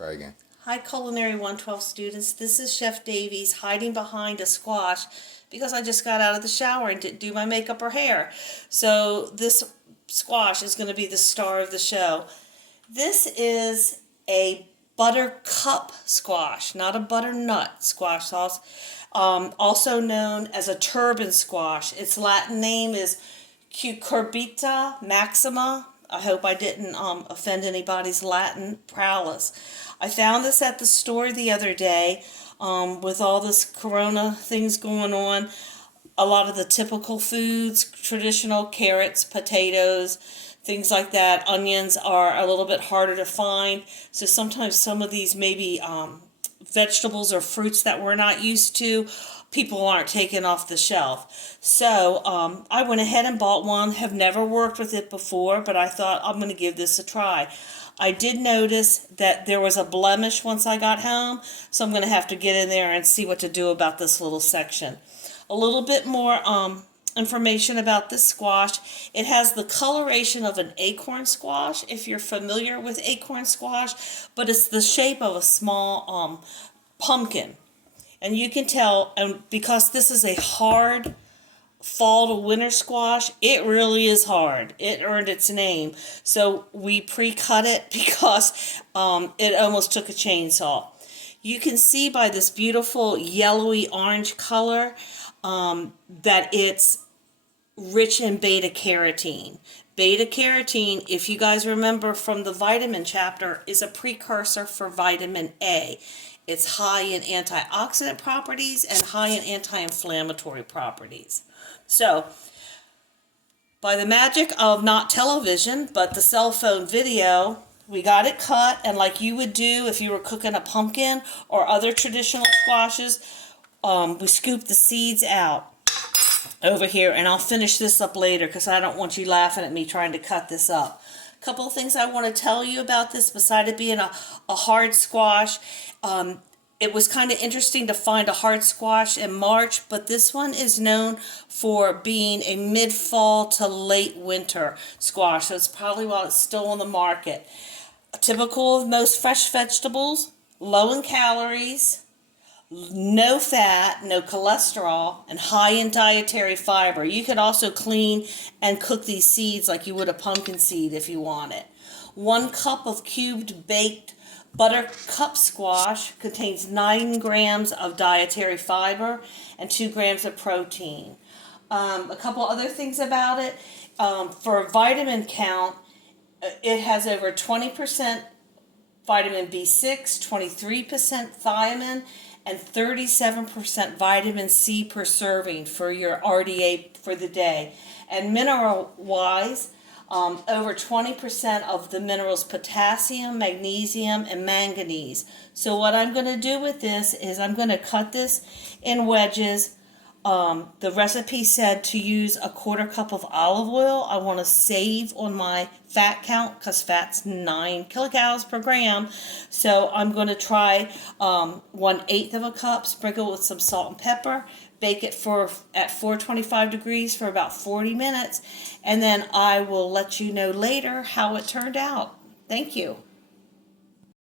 Try again. Hi, Culinary 112 students. This is Chef Davies hiding behind a squash because I just got out of the shower and didn't do my makeup or hair. So this squash is going to be the star of the show. This is a buttercup squash, not a butternut squash sauce. Also known as a turban squash. Its Latin name is Cucurbita maxima. I hope I didn't offend anybody's Latin prowess. I found this at the store the other day with all this corona things going on. A lot of the typical foods, traditional carrots, potatoes, things like that. Onions are a little bit harder to find. So sometimes some of these maybe vegetables or fruits that we're not used to, people aren't taking off the shelf. So I went ahead and bought one. Have never worked with it before, but I thought I'm going to give this a try. I did notice that there was a blemish once I got home, so I'm going to have to get in there and see what to do about this little section. A little bit more information about this squash. It has the coloration of an acorn squash, if you're familiar with acorn squash, but it's the shape of a small pumpkin. And you can tell, and because this is a hard fall to winter squash, it really is hard. It earned its name. So we pre-cut it because it almost took a chainsaw. You can see by this beautiful yellowy orange color that it's rich in beta carotene. Beta carotene, if you guys remember from the vitamin chapter, is a precursor for vitamin A. It's high in antioxidant properties and high in anti-inflammatory properties. So, by the magic of not television, but the cell phone video, we got it cut, and like you would do if you were cooking a pumpkin or other traditional squashes, we scooped the seeds out over here, and I'll finish this up later because I don't want you laughing at me trying to cut this up. A couple of things I want to tell you about this, besides it being a hard squash. It was kind of interesting to find a hard squash in March, but this one is known for being a mid-fall to late winter squash, so it's probably while it's still on the market. Typical of most fresh vegetables, low in calories, no fat, no cholesterol, and high in dietary fiber. You could also clean and cook these seeds like you would a pumpkin seed if you want it. 1 cup of cubed baked buttercup squash contains 9 grams of dietary fiber and 2 grams of protein. A couple other things about it. For vitamin count, it has over 20% vitamin B6, 23% thiamine, and 37% vitamin C per serving for your RDA for the day. And mineral-wise, over 20% of the minerals potassium, magnesium, and manganese. So what I'm going to do with this is I'm going to cut this in wedges. The recipe said to use a 1/4 cup of olive oil. I want to save on my fat count because fat's 9 kilocalories per gram. So I'm going to try 1/8 of a cup, sprinkle with some salt and pepper, bake it at 425 degrees for about 40 minutes, and then I will let you know later how it turned out. Thank you.